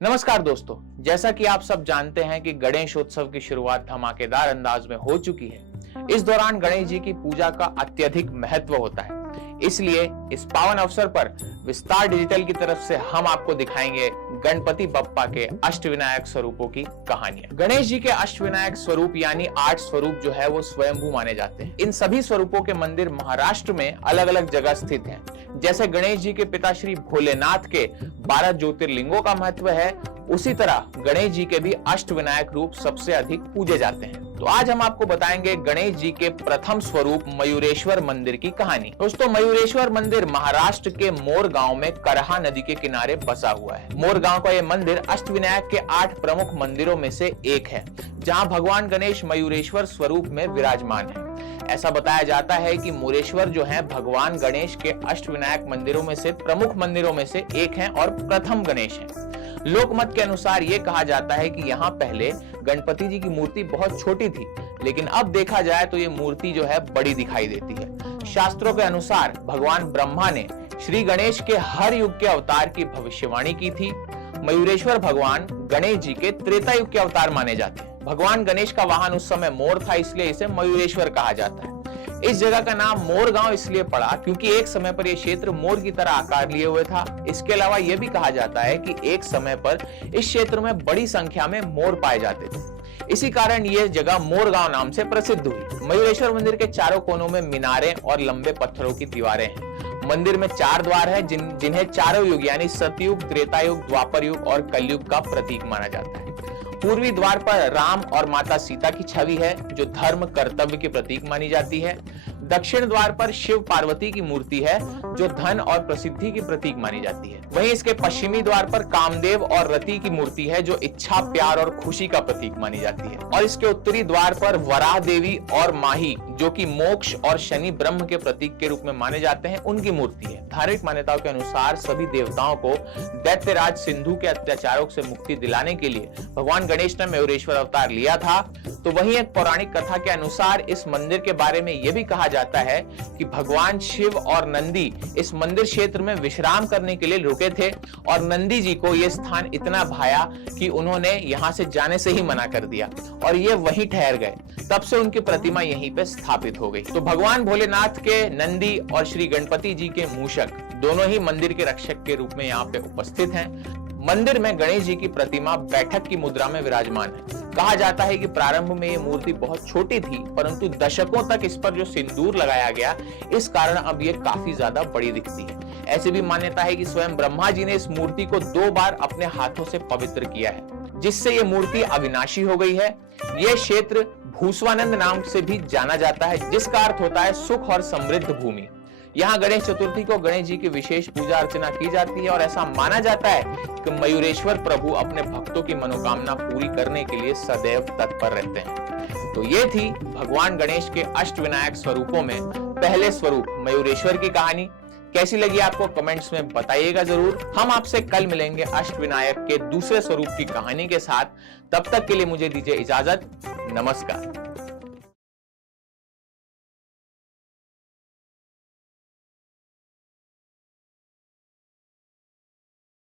नमस्कार दोस्तों, जैसा कि आप सब जानते हैं कि गणेशोत्सव की शुरुआत धमाकेदार अंदाज में हो चुकी है। इस दौरान गणेश जी की पूजा का अत्यधिक महत्व होता है। इसलिए इस पावन अवसर पर विस्तार डिजिटल की तरफ से हम आपको दिखाएंगे गणपति बप्पा के अष्टविनायक स्वरूपों की कहानियां। गणेश जी के अष्टविनायक स्वरूप यानी 8 स्वरूप जो है वो स्वयंभू माने जाते हैं। इन सभी स्वरूपों के मंदिर महाराष्ट्र में अलग अलग जगह स्थित हैं। जैसे गणेश जी के पिता श्री भोलेनाथ के 12 ज्योतिर्लिंगों का महत्व है, उसी तरह गणेश जी के भी अष्टविनायक रूप सबसे अधिक पूजे जाते हैं। तो आज हम आपको बताएंगे गणेश जी के प्रथम स्वरूप मयूरेश्वर मंदिर की कहानी। दोस्तों, मयूरेश्वर मंदिर महाराष्ट्र के मोर गांव में करहा नदी के किनारे बसा हुआ है। मोर गांव का यह मंदिर अष्टविनायक के 8 प्रमुख मंदिरों में से एक है, जहां भगवान गणेश मयूरेश्वर स्वरूप में विराजमान है। ऐसा बताया जाता है कि मोरेश्वर जो है भगवान गणेश के अष्टविनायक मंदिरों में से प्रमुख मंदिरों में से एक है और प्रथम गणेश है। लोकमत के अनुसार यह कहा जाता है कि यहाँ पहले गणपति जी की मूर्ति बहुत छोटी थी, लेकिन अब देखा जाए तो ये मूर्ति जो है बड़ी दिखाई देती है। शास्त्रों के अनुसार भगवान ब्रह्मा ने श्री गणेश के हर युग के अवतार की भविष्यवाणी की थी। मयूरेश्वर भगवान गणेश जी के त्रेता युग के अवतार माने जाते हैं। भगवान गणेश का वाहन उस समय मोर था, इसलिए इसे मयूरेश्वर कहा जाता है। इस जगह का नाम मोर गांव इसलिए पड़ा क्योंकि एक समय पर यह क्षेत्र मोर की तरह आकार लिए हुए था। इसके अलावा यह भी कहा जाता है कि एक समय पर इस क्षेत्र में बड़ी संख्या में मोर पाए जाते थे। इसी कारण यह जगह मोर गांव नाम से प्रसिद्ध हुई। मयूरेश्वर मंदिर के चारों कोनों में मीनारें और लंबे पत्थरों की दीवारें हैं। मंदिर में 4 द्वार हैं जिन्हें चारों युग यानी सतयुग, त्रेता युग, द्वापर युग और कलयुग का प्रतीक माना जाता है। पूर्वी द्वार पर राम और माता सीता की छवि है, जो धर्म कर्तव्य की प्रतीक मानी जाती है। दक्षिण द्वार पर शिव पार्वती की मूर्ति है, जो धन और प्रसिद्धि की प्रतीक मानी जाती है। वहीं इसके पश्चिमी द्वार पर कामदेव और रति की मूर्ति है, जो इच्छा, प्यार और खुशी का प्रतीक मानी जाती है। और इसके उत्तरी द्वार पर वराह देवी और माही, जो कि मोक्ष और शनि ब्रह्म के प्रतीक के रूप में माने जाते हैं, उनकी मूर्ति है। धार्मिक मान्यताओं के अनुसार सभी देवताओं को दैत्यराज सिंधु के अत्याचारों से मुक्ति दिलाने के लिए भगवान गणेश ने मयूरेश्वर अवतार लिया था। तो वहीं एक पौराणिक कथा के अनुसार इस मंदिर के बारे में यह भी कहा जाता है कि भगवान शिव और नंदी इस मंदिर क्षेत्र में विश्राम करने के लिए रुके थे और नंदी जी को यह स्थान इतना भाया कि उन्होंने यहां से जाने से ही मना कर दिया और ये वहीं ठहर गए। तब से उनकी प्रतिमा यहीं पे स्थापित हो गई। तो भगवान भोलेनाथ के नंदी और श्री गणपति जी के मूषक दोनों ही मंदिर के रक्षक के रूप में यहाँ पे उपस्थित हैं। मंदिर में गणेश जी की प्रतिमा बैठक की मुद्रा में विराजमान है। कहा जाता है कि प्रारंभ में यह मूर्ति बहुत छोटी थी, परंतु दशकों तक इस पर जो सिंदूर लगाया गया, इस कारण अब यह काफी ज्यादा बड़ी दिखती है। ऐसी भी मान्यता है कि स्वयं ब्रह्मा जी ने इस मूर्ति को 2 बार अपने हाथों से पवित्र किया है, जिससे यह मूर्ति अविनाशी हो गई है। यह क्षेत्र भूस्वानंद नाम से भी जाना जाता है, जिसका अर्थ होता है सुख और समृद्ध भूमि। यहाँ गणेश चतुर्थी को गणेश जी की विशेष पूजा अर्चना की जाती है और ऐसा माना जाता है कि मयूरेश्वर प्रभु अपने भक्तों की मनोकामना पूरी करने के लिए सदैव तत्पर रहते हैं। तो ये थी भगवान गणेश के अष्टविनायक स्वरूपों में पहले स्वरूप मयूरेश्वर की कहानी। कैसी लगी आपको कमेंट्स में बताइएगा जरूर। हम आपसे कल मिलेंगे अष्टविनायक के दूसरे स्वरूप की कहानी के साथ। तब तक के लिए मुझे दीजिए इजाजत। नमस्कार।